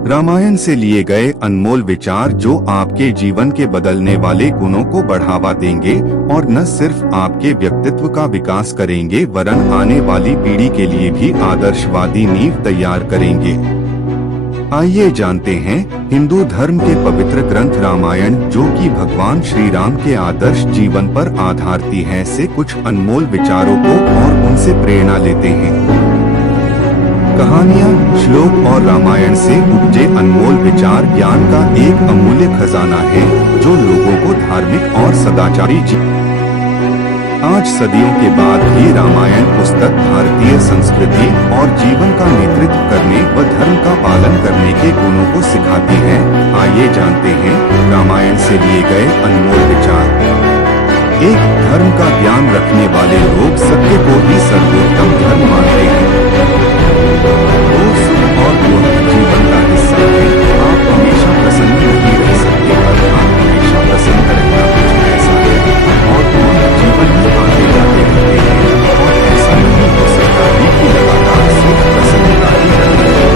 रामायण से लिए गए अनमोल विचार जो आपके जीवन के बदलने वाले गुणों को बढ़ावा देंगे और न सिर्फ आपके व्यक्तित्व का विकास करेंगे वरन आने वाली पीढ़ी के लिए भी आदर्शवादी नींव तैयार करेंगे। आइए जानते हैं हिंदू धर्म के पवित्र ग्रंथ रामायण जो कि भगवान श्री राम के आदर्श जीवन पर आधारित है से कुछ अनमोल विचारों को और उनसे प्रेरणा लेते हैं। कहानियाँ, श्लोक और रामायण से उपजे अनमोल विचार ज्ञान का एक अमूल्य खजाना है जो लोगों को धार्मिक और सदाचारी आज सदियों के बाद भी रामायण पुस्तक भारतीय संस्कृति और जीवन का नेतृत्व करने व धर्म का पालन करने के गुणों को सिखाती है। आइए जानते हैं रामायण से लिए गए अनमोल विचार। एक धर्म का ज्ञान रखने वाले लोग सत्य को ही सर्वोत्तम धर्म मानते हैं। वो सुख और दुख जीवन का हिस्सा है। आप हमेशा प्रसन्न नहीं रह सकते अर्थात हमेशा प्रसन्न रहना कुछ ऐसा है और दुख जीवन में आगे जाते रहते हैं और ऐसा नहीं हो सकता कि लगातार सुख प्रसन्नता ही रहे।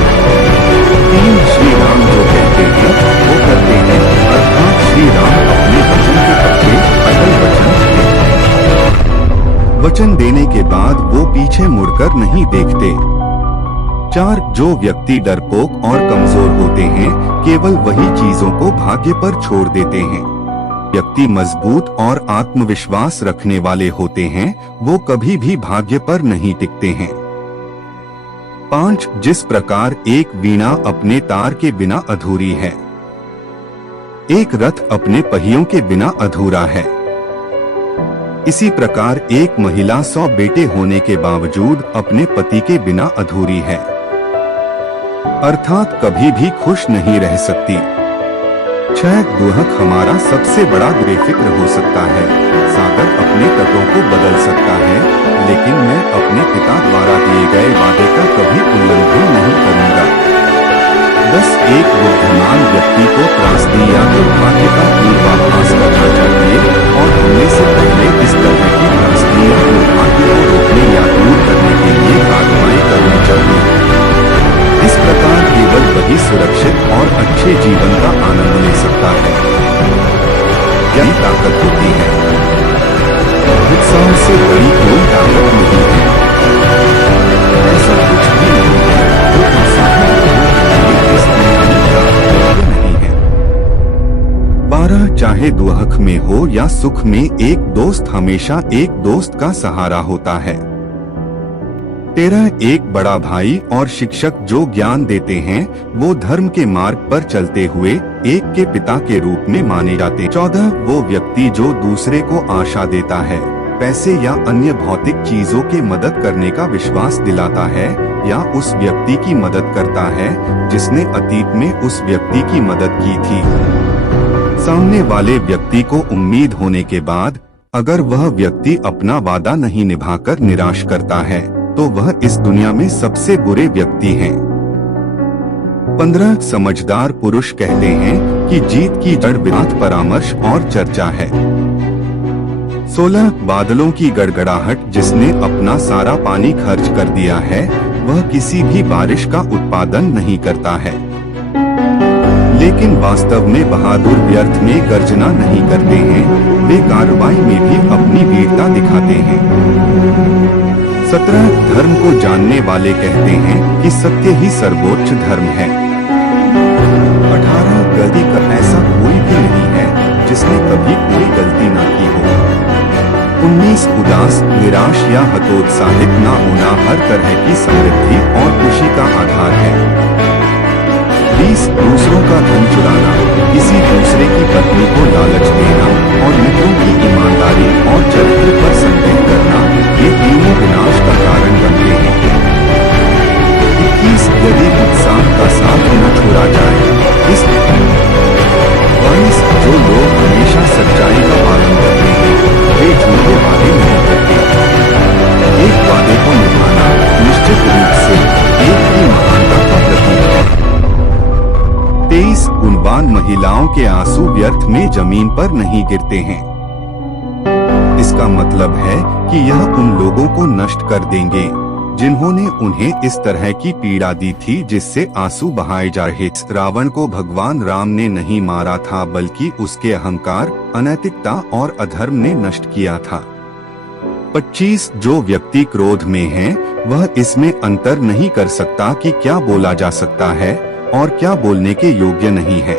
तीन श्री राम जो कहते हैं वो करते हैं अर्थात श्री राम अपने वचन के पक्के अटल वचन देने के बाद वो पीछे मुड़कर नहीं देखते। चार जो व्यक्ति डरपोक और कमजोर होते हैं केवल वही चीजों को भाग्य पर छोड़ देते हैं। व्यक्ति मजबूत और आत्मविश्वास रखने वाले होते हैं वो कभी भी भाग्य पर नहीं टिकते हैं। पांच जिस प्रकार एक वीणा अपने तार के बिना अधूरी है, एक रथ अपने पहियों के बिना अधूरा है, इसी प्रकार एक महिला 100 बेटे होने के बावजूद अपने पति के बिना अधूरी है अर्थात कभी भी खुश नहीं रह सकती। 6 दुहक हमारा सबसे बड़ा बेफिक्र हो सकता है। सागर अपने तटों को बदल सकता है लेकिन मैं अपने पिता द्वारा दिए गए वादे का कभी उल्लंघन नहीं करूंगा। 10 एक बुद्धिमान व्यक्ति को त्रासदी या दुर्भाग्य का पूर्वाभास करना चाहिए और हमने से पहले इस तरह की त्रासदी या दुर्भाग्य को रोकने या दूर करने के लिए कार्रवाई करनी चाहिए। इस प्रकार केवल वही सुरक्षित और अच्छे जीवन का आनंद ले सकता है। यही ताकत होती है। उत्साह से बड़ी कोई ताकत नहीं है। ऐसा कुछ भी नहीं है जो उत्साह नहीं है। 12 चाहे दुहक में हो या सुख में एक दोस्त हमेशा एक दोस्त का सहारा होता है। 13 एक बड़ा भाई और शिक्षक जो ज्ञान देते हैं वो धर्म के मार्ग पर चलते हुए एक के पिता के रूप में माने जाते हैं। 14 वो व्यक्ति जो दूसरे को आशा देता है, पैसे या अन्य भौतिक चीजों के मदद करने का विश्वास दिलाता है या उस व्यक्ति की मदद करता है जिसने अतीत में उस व्यक्ति की मदद की थी। सामने वाले व्यक्ति को उम्मीद होने के बाद अगर वह व्यक्ति अपना वादा नहीं निभाकर निराश करता है तो वह इस दुनिया में सबसे बुरे व्यक्ति हैं। 15 समझदार पुरुष कहते हैं कि जीत की जड़ विवाद परामर्श और चर्चा है। 16 बादलों की गड़गड़ाहट जिसने अपना सारा पानी खर्च कर दिया है वह किसी भी बारिश का उत्पादन नहीं करता है लेकिन वास्तव में बहादुर व्यर्थ में गर्जना नहीं करते हैं, वे कार्रवाई में भी अपनी वीरता दिखाते हैं। 17 धर्म को जानने वाले कहते हैं कि सत्य ही सर्वोच्च धर्म है। 18 गलती का ऐसा कोई भी नहीं है जिसने कभी कोई गलती न की हो। 19 उदास, निराश या हतोत्साहित न होना हर तरह की समृद्धि और खुशी का आधार है। 20 दूसरों का धन चुराना, किसी दूसरे की पत्नी को लालच देना और मित्रों की ईमानदारी और चरित्र पर संदेह करना ये तीनों विनाश का कारण बनते हैं। 21 यदि नुकसान का साथ न छोड़ा जाए। 22 जो लोग हमेशा सच्चाई का पालन करते हैं वे झूठे वादे नहीं करते। एक वादे को निभाना निश्चित रूप से एक की महानता का प्रतीक है। 23 गुणवान महिलाओं के आंसू व्यर्थ में जमीन पर नहीं गिरते हैं। इसका मतलब है कि यह उन लोगों को नष्ट कर देंगे जिन्होंने उन्हें इस तरह की पीड़ा दी थी जिससे आंसू बहाए जा रहे थे। रावण को भगवान राम ने नहीं मारा था, बल्कि उसके अहंकार, अनैतिकता और अधर्म ने नष्ट किया था। 25 जो व्यक्ति क्रोध में है वह इसमें अंतर नहीं कर सकता कि क्या बोला जा सकता है और क्या बोलने के योग्य नहीं है।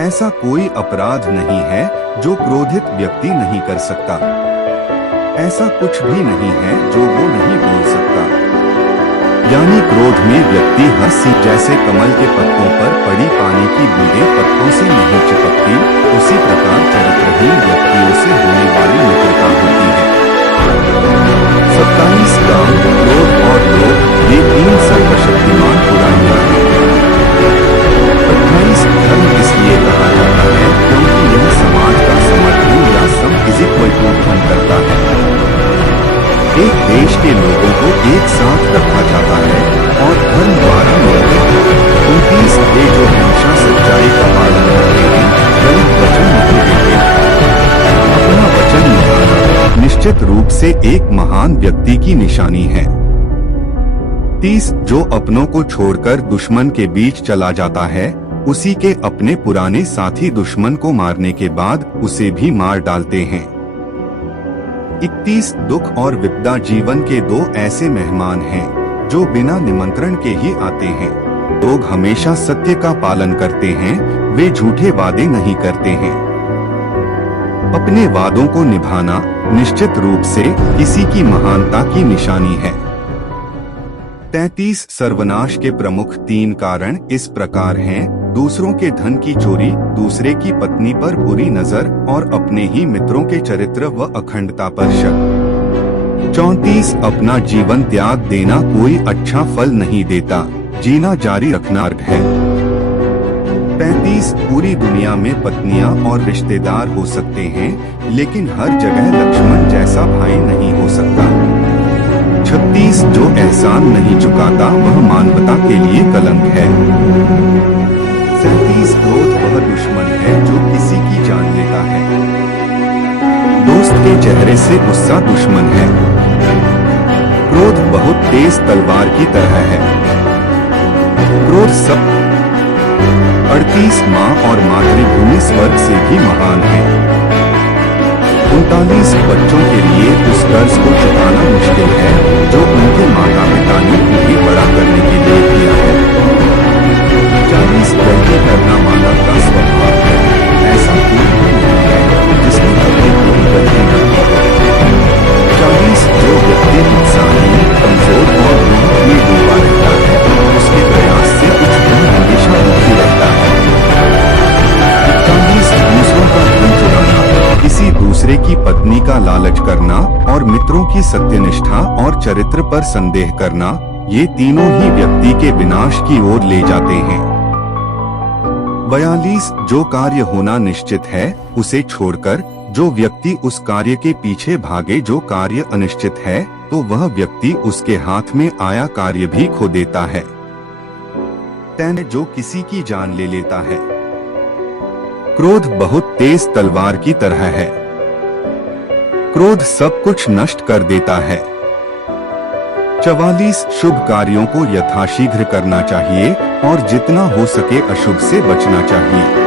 ऐसा कोई अपराध नहीं है जो क्रोधित व्यक्ति नहीं कर सकता। ऐसा कुछ भी नहीं है जो वो नहीं बोल सकता। यानी क्रोध में व्यक्ति हंसी जैसे कमल के पत्तों पर पड़ी पानी की बूंदें पत्तों से नहीं चिपकती, उसी प्रकार चरित्रहीन व्यक्तियों से होने वाली मित्रता होती है। 27 काम, क्रोध और लोभ ये 3 सर्वशक्तिमान बुराइयां हैं। 28 धर्म इसलिए कहा जाता है क्योंकि यह समाज का समर्थन या सम धन करता है। एक देश के लोगों को एक साथ रखा जाता है और धर्म द्वारा मिलते हैं। 29 वे जो हमेशा सच्चाई का पालन करते हैं, गलत वचन नहीं देते। अपना वचन निभाना निश्चित रूप से एक महान व्यक्ति की निशानी है। 30 जो अपनों को छोड़कर दुश्मन के बीच चला जाता है, उसी के अपने पुराने साथी दुश्मन को मारने के बाद उसे भी मार डालते हैं। 31 दुख और विपदा जीवन के 2 ऐसे मेहमान हैं जो बिना निमंत्रण के ही आते हैं। लोग हमेशा सत्य का पालन करते हैं, वे झूठे वादे नहीं करते हैं। अपने वादों को निभाना निश्चित रूप से किसी की महानता की निशानी है। 33 सर्वनाश के प्रमुख 3 कारण इस प्रकार हैं: दूसरों के धन की चोरी, दूसरे की पत्नी पर बुरी नजर और अपने ही मित्रों के चरित्र व अखंडता पर शक। 34 अपना जीवन त्याग देना कोई अच्छा फल नहीं देता, जीना जारी रखना अर्घ है। 35 पूरी दुनिया में पत्नियां और रिश्तेदार हो सकते हैं, लेकिन हर जगह लक्ष्मण जैसा भाई नहीं हो सकता। 36 जो एहसान नहीं चुकाता वह मानवता के लिए कलंक है। 37 क्रोध वह दुश्मन है जो किसी की जान लेता है। दोस्त के चेहरे से गुस्सा दुश्मन है। क्रोध बहुत तेज तलवार की तरह है। क्रोध सब 38 माँ और मातृभूमि स्वर्ग से भी महान है। 39 बच्चों के लिए उस कर्ज को चुकाना मुश्किल है जो उनके माता पिता ने उन्हें बड़ा करने के लिए किया है। 40 गलती करना मानव का स्वभाव है, ऐसा कोई भी नहीं है जिसने कभी कोई गलती न की हो। 40 जो व्यक्ति उत्साही, कमजोर और मोह में डूबा रहता है, उसके प्रयास से कुछ भी हमेशा दुखी रहता है। 41 दूसरों का धन चुराना, किसी दूसरे की पत्नी का लालच करना और मित्रों की सत्यनिष्ठा और चरित्र पर संदेह करना, ये तीनों ही व्यक्ति के विनाश की ओर ले जाते हैं। 42 जो कार्य होना निश्चित है उसे छोड़कर जो व्यक्ति उस कार्य के पीछे भागे, जो कार्य अनिश्चित है तो वह व्यक्ति उसके हाथ में आया कार्य भी खो देता है। 10 जो किसी की जान ले लेता है। क्रोध बहुत तेज तलवार की तरह है। क्रोध सब कुछ नष्ट कर देता है। 44 शुभ कार्यों को यथाशीघ्र करना चाहिए और जितना हो सके अशुभ से बचना चाहिए।